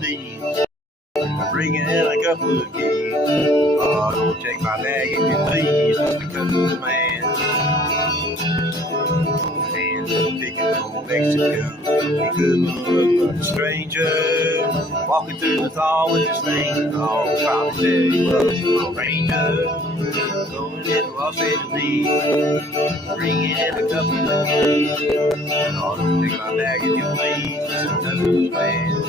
knees. I'm bringing in a couple of keys. Oh, don't check my bag if you please, just because of the man. Man picking from Mexico. He couldn't look like a stranger. Walking through the thaw with his name. Oh, probably said he was a ranger. Going in Los Angeles. Bringing in a couple of keys. Oh, don't take my bag if you please, just because of the man.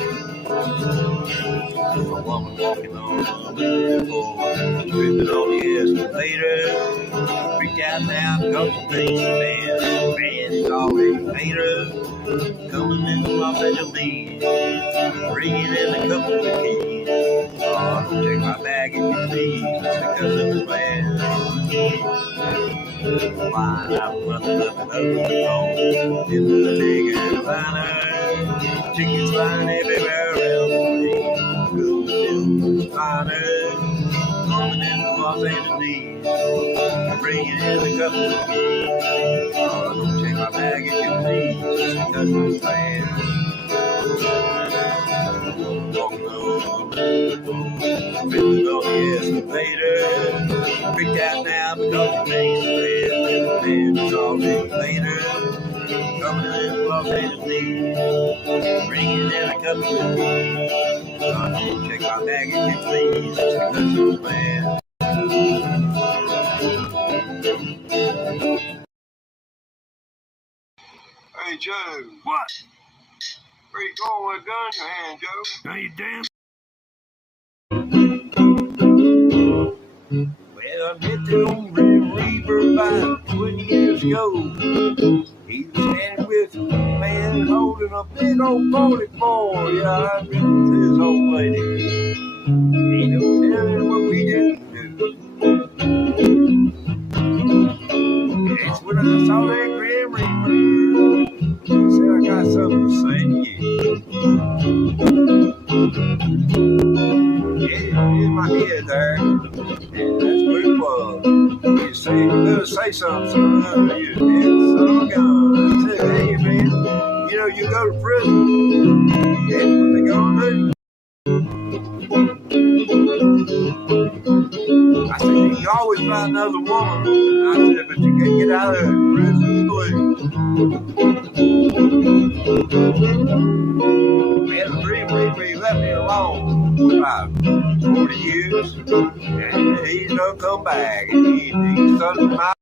A woman walking on the floor, tripping on the escalator. Freaked out now because of things the man is already later. Coming into Los Angeles, bringing in a couple of keys. Oh, don't take my bag if you please, just because of the man. Flying out, running up and over the phone, into the big airliner. Chickens flying everywhere around the place. Good news, flyers coming into Los Angeles, bringing in a couple of keys. Oh, don't take my bag if you please, just because it's bad. Walking on the escalator, freaked out now because the things the man is already later. Coming in Los Angeles, bringing in a couple of keys. Oh, check my bag if you please, just because it's bad. Hey, Joe. What? Where you going with a gun in your hand, Joe? Now you damn. Well, I met the old Rim Reaper about 20 years ago. He was standing with a man holding a big old 44. Yeah, I've been with his old lady. Ain't no telling what we didn't do. That's when I saw that Grim Reaper. He said, I got something to say to you. Yeah, in my head there. And that's what it was. You say, you better say something, son. You dead son of a gun. I said, hey, man, you know, you go to prison. That's what they gonna do. I said, you can always find another woman. I said, but you can't get out of prison blues. Man, the Dream Reaper left me alone for about 40 years. And he's gonna come back. And he's something my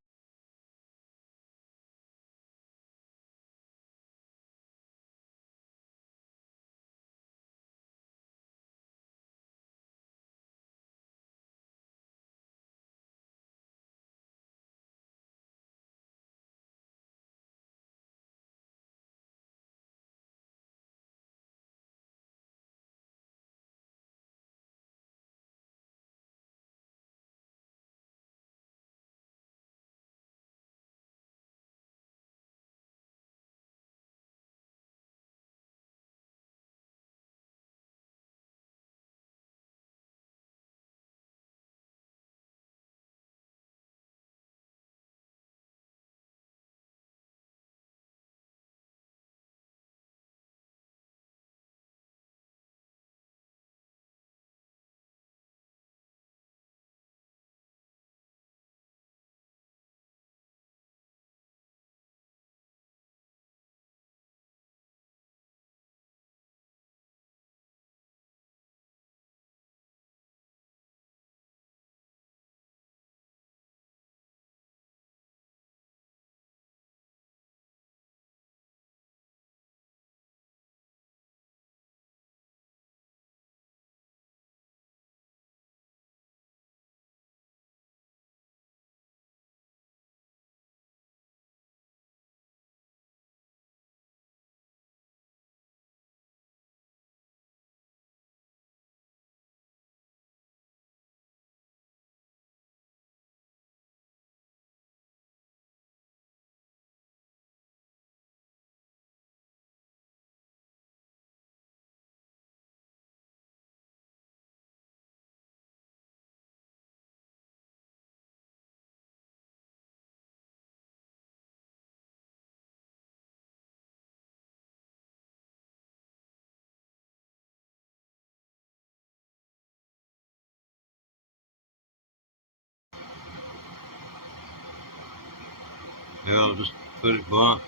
Hell, just put it blunt.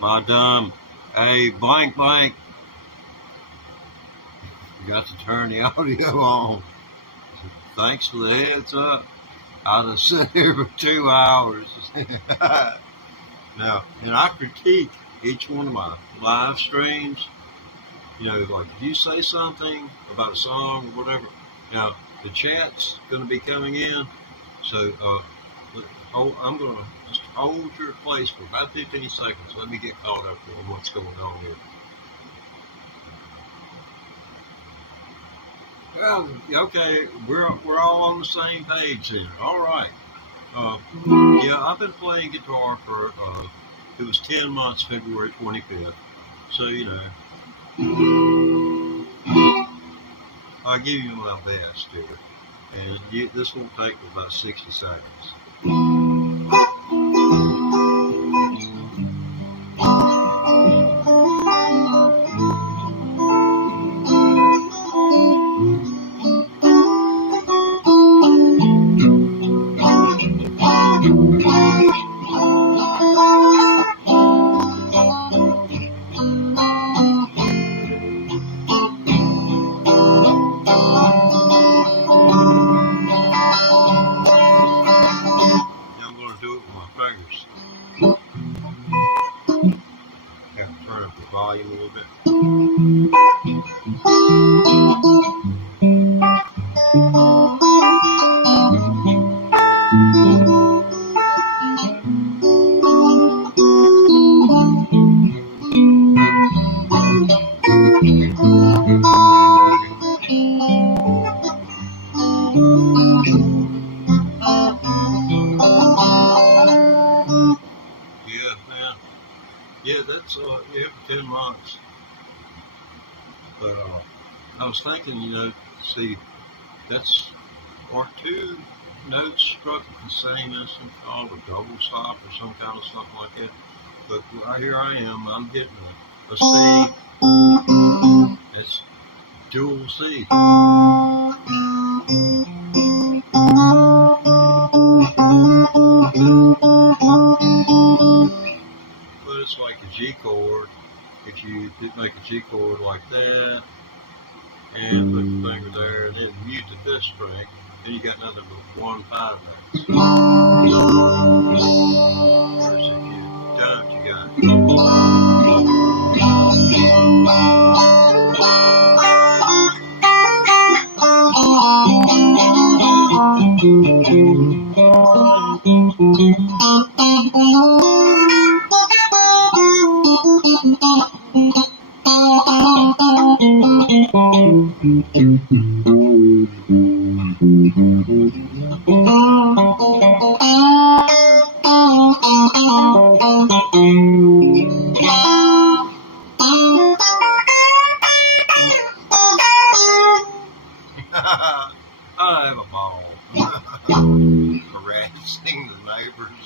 My dumb. Hey, blank, blank. You got to turn the audio on. Thanks for the heads up. I done sit here for 2 hours. Now, and I critique each one of my live streams. You know, like if you say something about a song or whatever, now the chat's going to be coming in. So I'm going to just hold your place for about 15 seconds. Let me get caught up on what's going on here. Well, okay, we're all on the same page here. All right. Yeah, I've been playing guitar for it was 10 months, February 25th. So you know, I'll give you my best here, and this won't take about 60 seconds. Volume a little bit. Yeah, man. Yeah, that's yeah, 10 months. But I was thinking, you know, see, that's or two notes struck at the same instant called a double stop or some kind of something like that. But here I am, I'm hitting a C. It's dual C. But it's like a G chord. If you did make a G chord like that, and put the finger there, and then mute the fifth string, then you got nothing but 1 5 notes. Whereas if you don't, you got. I have a ball harassing the neighbors.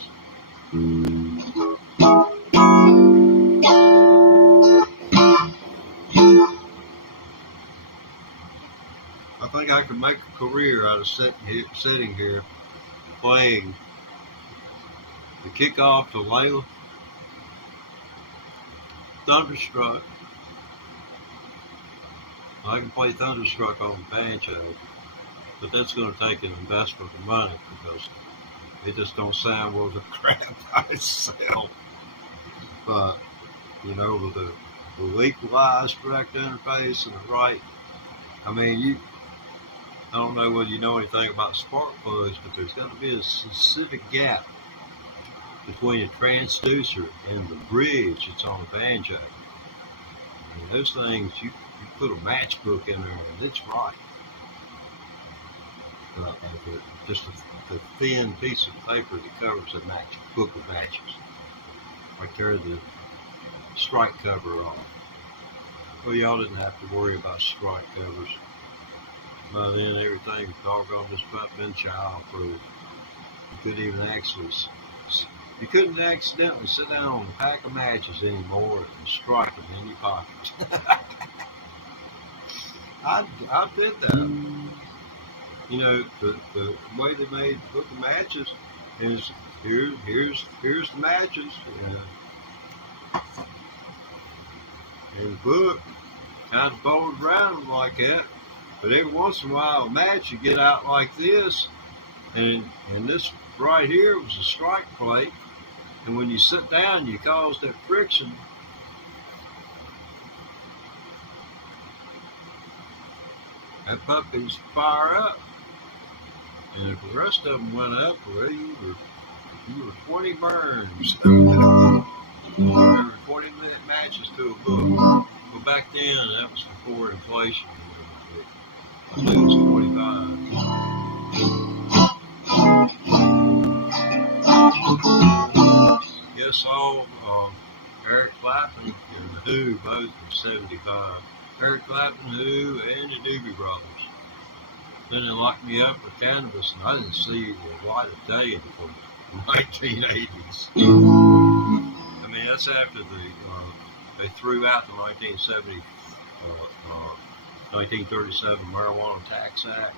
I think I could make a career out of sitting here playing the kickoff to Layla, Thunderstruck. I can play Thunderstruck on the banjo, but that's going to take an investment of money because it just don't sound worth a crap by itself. But, you know, with the equalized direct interface and the right, I mean, I don't know whether you know anything about spark plugs, but there's got to be a specific gap between a transducer and the bridge that's on the banjo. And those things, you put a matchbook in there and it's right. Just a thin piece of paper that covers a book of matches. Right there, the strike cover on. Well, y'all didn't have to worry about strike covers. By then, everything was doggone just about been child-proof. You couldn't accidentally sit down on a pack of matches anymore and strike them in your pocket. I did that. You know, the way they made book of matches is Here's the matches. And the book kind of folds around them like that. But every once in a while, a match you get out like this, and this right here was a strike plate. And when you sit down, you cause that friction. That puppy's fire up. And if the rest of them went up, well, you were 20 burns. Every 20-minute matches to a book. But back then, that was before inflation. I think it was 45. Yes, saw Eric Clapton and the Who both in 75. Eric Clapton, Who, and the Doobie Brothers. Then they locked me up with cannabis, and I didn't see the light of day until the 1980s. I mean, that's after they threw out the 1937 Marijuana Tax Act,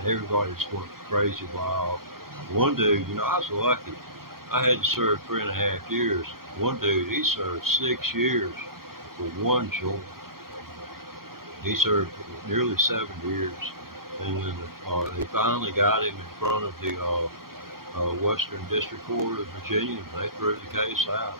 and everybody just went crazy wild. One dude, I was lucky. I had to serve 3.5 years. One dude, he served 6 years for one joint. He served nearly 7 years. And then they finally got him in front of the Western District Court of Virginia, and they threw the case out.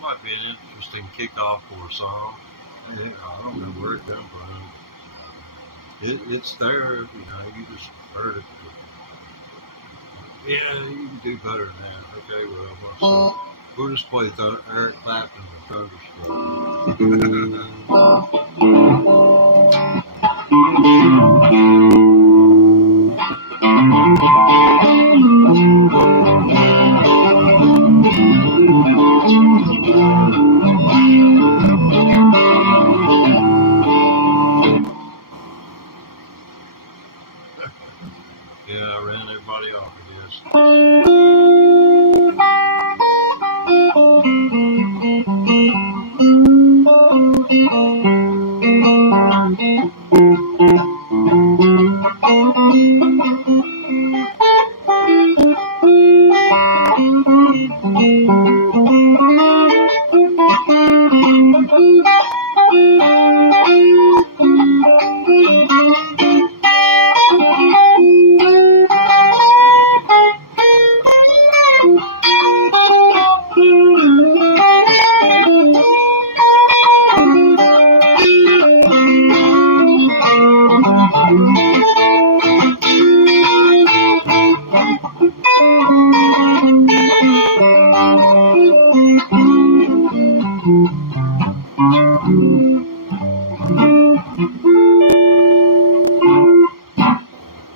Might be an interesting kickoff for a song. I don't know where it comes from. It's there, you just heard it. Yeah, you can do better than that. Okay, well, we'll just play Eric Clapton and Thunderstruck. Yeah, I ran everybody off of this.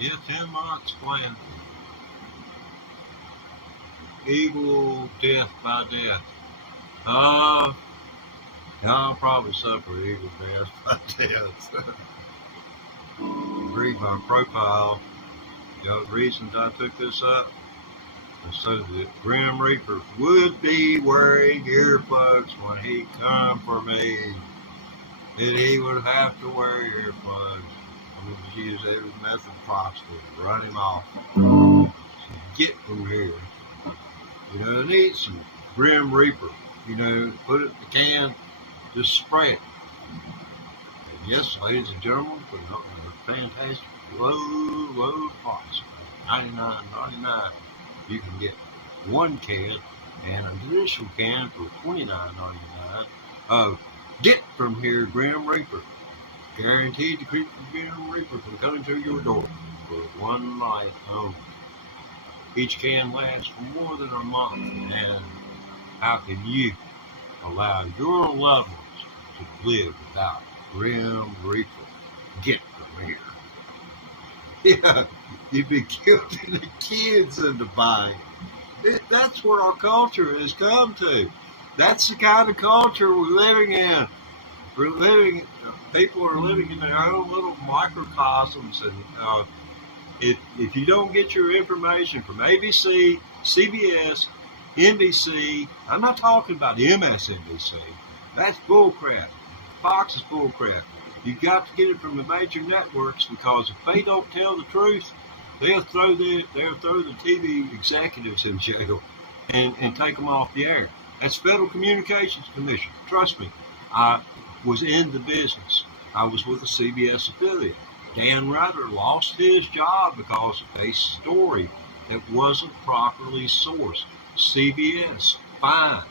Yeah, 10 months playing Eagle Death by Death. I'll probably suffer Eagle Death by Death. Read my profile. The reasons I took this up is so that Grim Reaper would be wearing earplugs when he come for me. And he would have to wear earplugs. I'm going to use every method possible to run him off. So get from here. I need some Grim Reaper. Put it in the can, just spray it. And yes, ladies and gentlemen, for the fantastic low price, $99.99, you can get one can and an additional can for $29.99 of Get From Here Grim Reaper. Guaranteed to keep the Grim Reaper from coming to your door for one night only. Each can lasts for more than a month. And how can you allow your loved ones to live without Grim Reaper? Get from here. Yeah, you'd be guilting the kids into buying. That's where our culture has come to. That's the kind of culture we're living in. People are living in their own little microcosms, and if you don't get your information from ABC, CBS, NBC, I'm not talking about MSNBC. That's bullcrap. Fox is bullcrap. You got to get it from the major networks, because if they don't tell the truth, they'll throw the TV executives in jail and take them off the air. That's Federal Communications Commission. Trust me, I was in the business. I was with a CBS affiliate. Dan Rather lost his job because of a story that wasn't properly sourced. CBS fined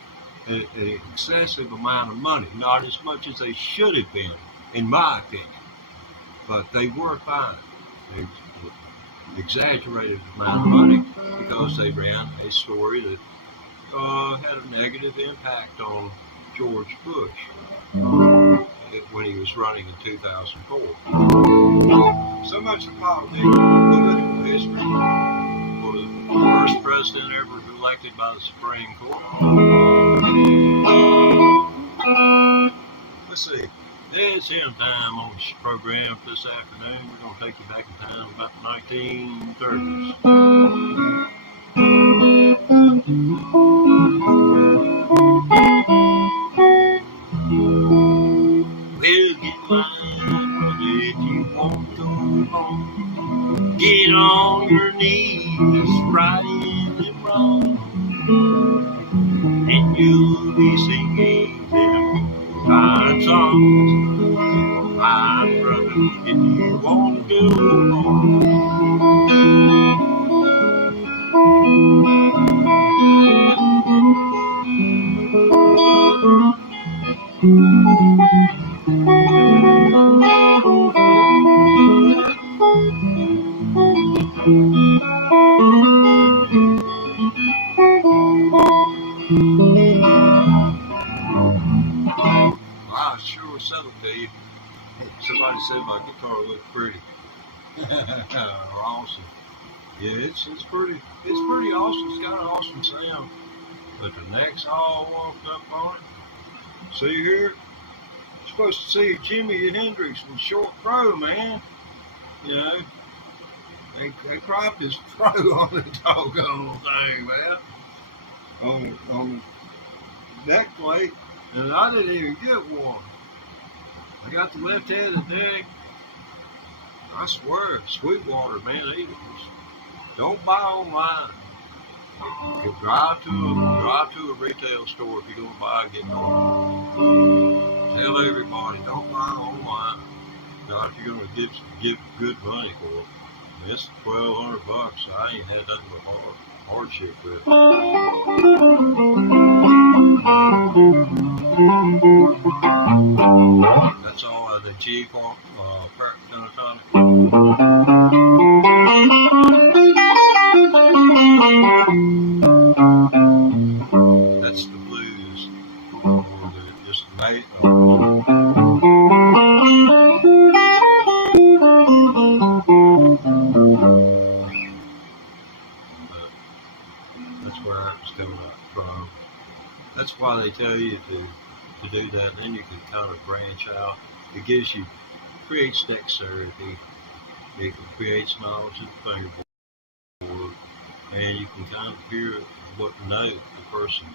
an excessive amount of money, not as much as they should have been, in my opinion, but they were fined. They exaggerated amount of money because they ran a story that had a negative impact on George Bush when he was running in 2004. So much of political history for the first president ever elected by the Supreme Court. Let's see. There's him time on this program this afternoon. We're going to take you back in time about the 1930s. Well, get mine if you want to go home. Get on your knees, right and wrong, and you'll be singing them fine songs. My brother, if you want to go home. I sure settled to you. Somebody said my guitar looked pretty. Or awesome. Yeah, it's pretty awesome. It's got an awesome sound. But the neck's all walked up on it. See here? You're supposed to see Jimi Hendrix with short fro, man. You know, they cropped his fro on the doggone thing, man. On the neck plate, and I didn't even get one. I got the left-handed neck. I swear, Sweetwater, man, they just don't buy online. You drive to a retail store if you're gonna buy and get one. Tell everybody, don't buy online. Now, if you're gonna give good money for it, it's $1,200. I ain't had nothing but hardship with it. That's all the G for pentatonic. That's the blues, or just mate. That's where it was coming up from. That's why they tell you to do that. Then you can kind of branch out. It creates dexterity. It creates knowledge of the fingerboard, and you can kind of hear what note the person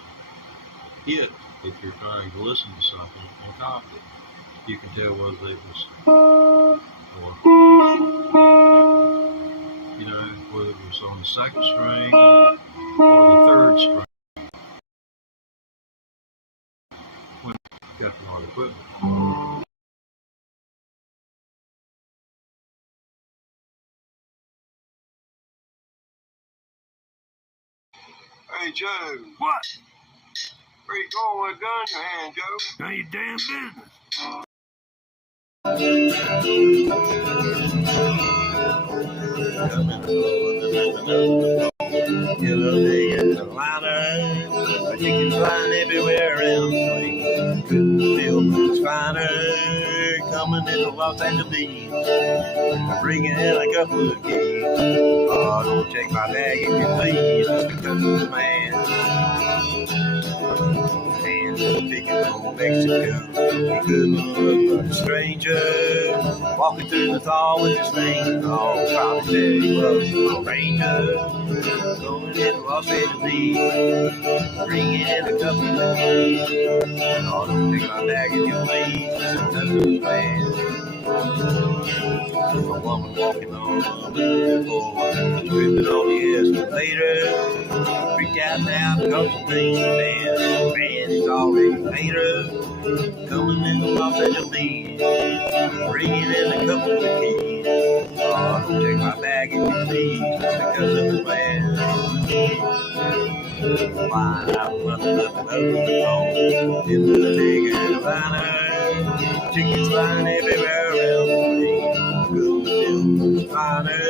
hit if you're trying to listen to something and copy it. You can tell whether it was, or whether it was on the second string or the third string. When you got the wrong equipment. Hey, Joe. What? Where you going with a gun in your hand, Joe? None of your damn business. in a day in Atlanta. But chickens flying everywhere around the place. Couldn't feel much finer coming into Los Angeles. I'm bringing in a couple of keys. Oh, don't check my bag if you please, just because of the man. Ticket from Mexico. He couldn't look like a stranger. Walking through the thaw with his thing. Oh, probably said he was a ranger. Going into Los Angeles. Bringing in a couple of keys. Oh, don't take my bag if you please. Just because of the man. A woman walking on the floor, tripping on the escalator. Freaked out now because the things man is already later. Coming into Los Angeles, bringing in a couple of keys. Oh, don't take my bag if you please, just because of the man. Flying out, running up and over the phone, into the big Atlanta. Chickens flying everywhere around the place. Good feel finer.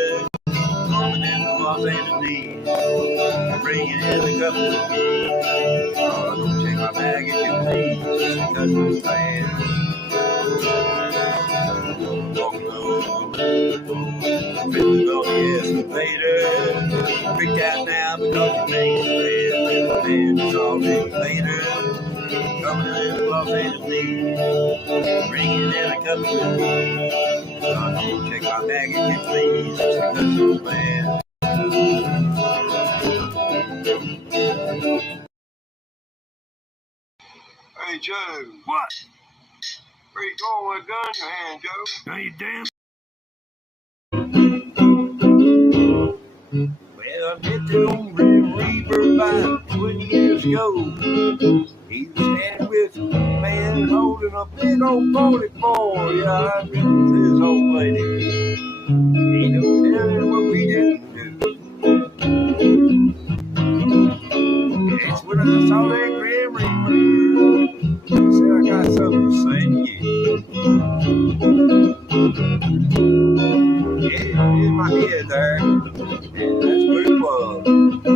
Coming into Los Angeles, bringing in a couple of keys. Oh, don't check my bag if you please, just because it's bad. Walking on tripping on the escalator. Freaked out now because the thing's bad. And it's already later. Coming into Los Angeles, bringing in a couple of keys. Oh, don't check my bag if you please, just because it's bad. Hey, Joe. What? Where you going with a gun in your hand, Joe? Now you damn. Well, I met the old Grim Reaper about 20 years ago. He was standing with a man holding a big old 44. Yeah, I met his old lady. He don't tell him what we didn't do. That's when I saw that Grim Reaper. He said, I got something to say to you. Yeah, in my head there. And that's what it was.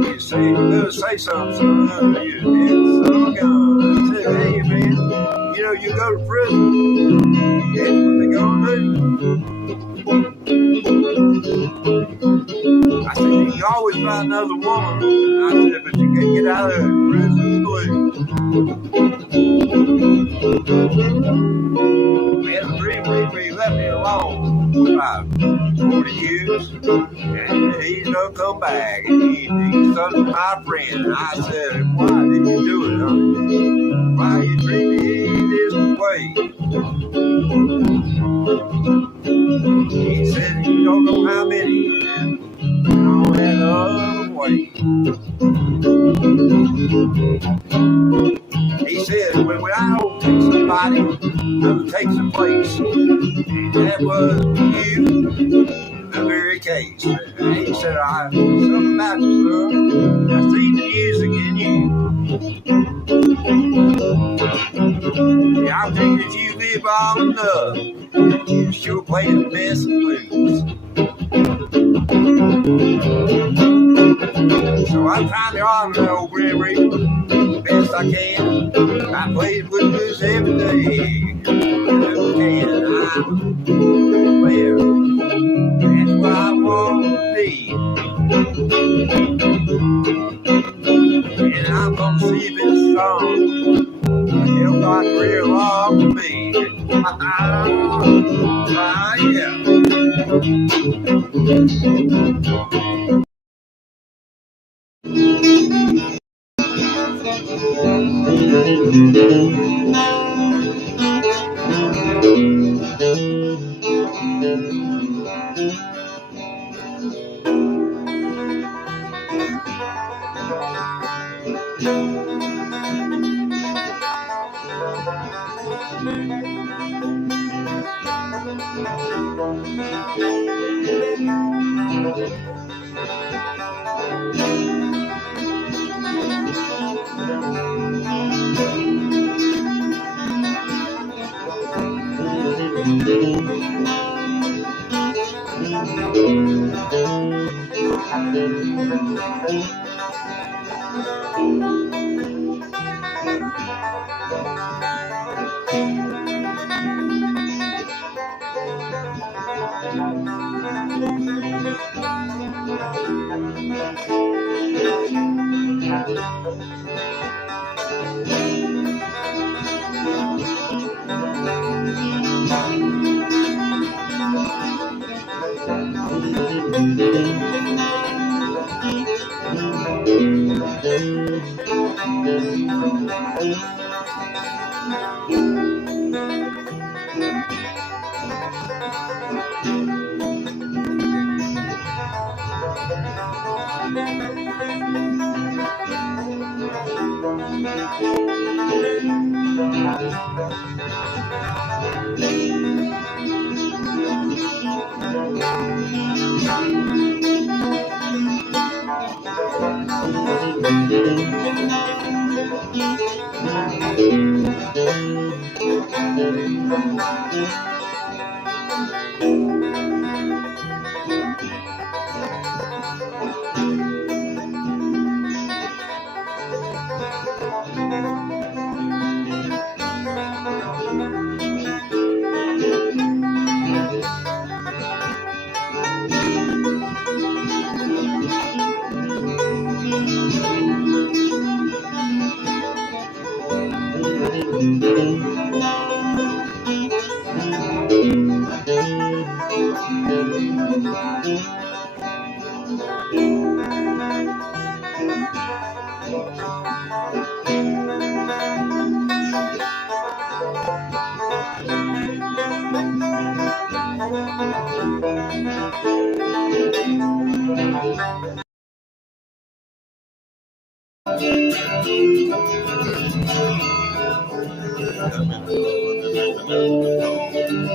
He said, you better say something, son. You dead son of a gun. I said, hey, man, you know, you go to prison. That's what they gonna do. I said, you can always find another woman. And I said, but you can't get out of prison blues. Man, the Grim Reaper, he left me alone for about 40 years. And he don't come back. And he's such my friend. And I said, why did you do it, honey? Why you treat me this way? He said, you don't know how many. And all that other way. He said, when I overtake somebody, overtakes a place. And that was you, the very case. And he said, something about you, son. I see the music in you. Yeah, I think that you live long enough. You sure play the best blues. So I'm trying to honor that old Grim Reaper the best I can. I play blues every day. Every can. I'm a good player. That's what I want to be. And I'm gonna see this song. It'll not real long to me. Yeah.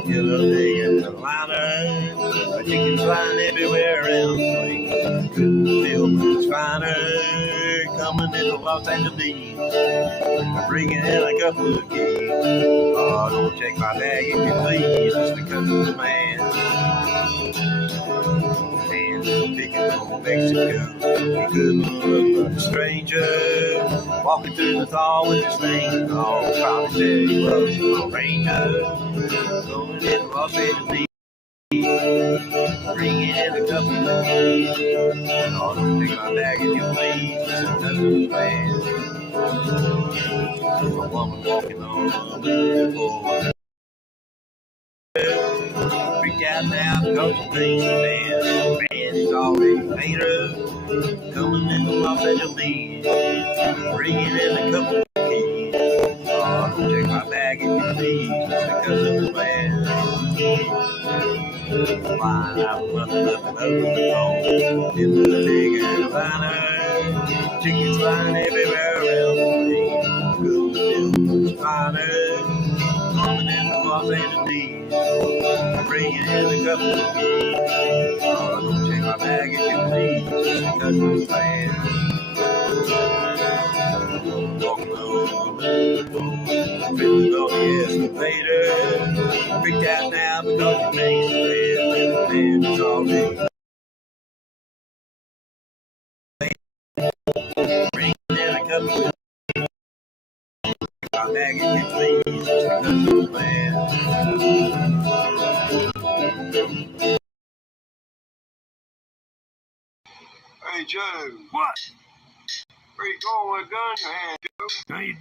Yesterday in the liner, the chickens flying everywhere else. Couldn't feel much finer. Coming into Los Angeles, bringing in a couple of keys. Oh, don't check my bag if you please, it's the customs man. And picking from Mexico, he couldn't look like a stranger. Walking through the thaw with his name, oh, probably said he was a ranger. Going in Los Angeles, bringing in a couple of keys. Oh, don't take my bag if you please, it's a customs man. A woman walking on the floor. Freaked out now because the things man is already later. Coming into Los Angeles, bringing in a couple of keys. Oh, don't check my bag if you please, it's because of the man. Flying out, nothing up and over the phone. Into the big airliner, chickens flying everywhere else. Good news, finer. Coming into Los Angeles, bringing in a couple of keys. Oh, don't check my bag if you please, it's because of the man. Walking on the escalator, freaked out now because the things the man is already bringing in a couple of keys. My bag if you please, it's because of the man. Hey, Joe. What? Where you going with a gun in your hand, Joe? How you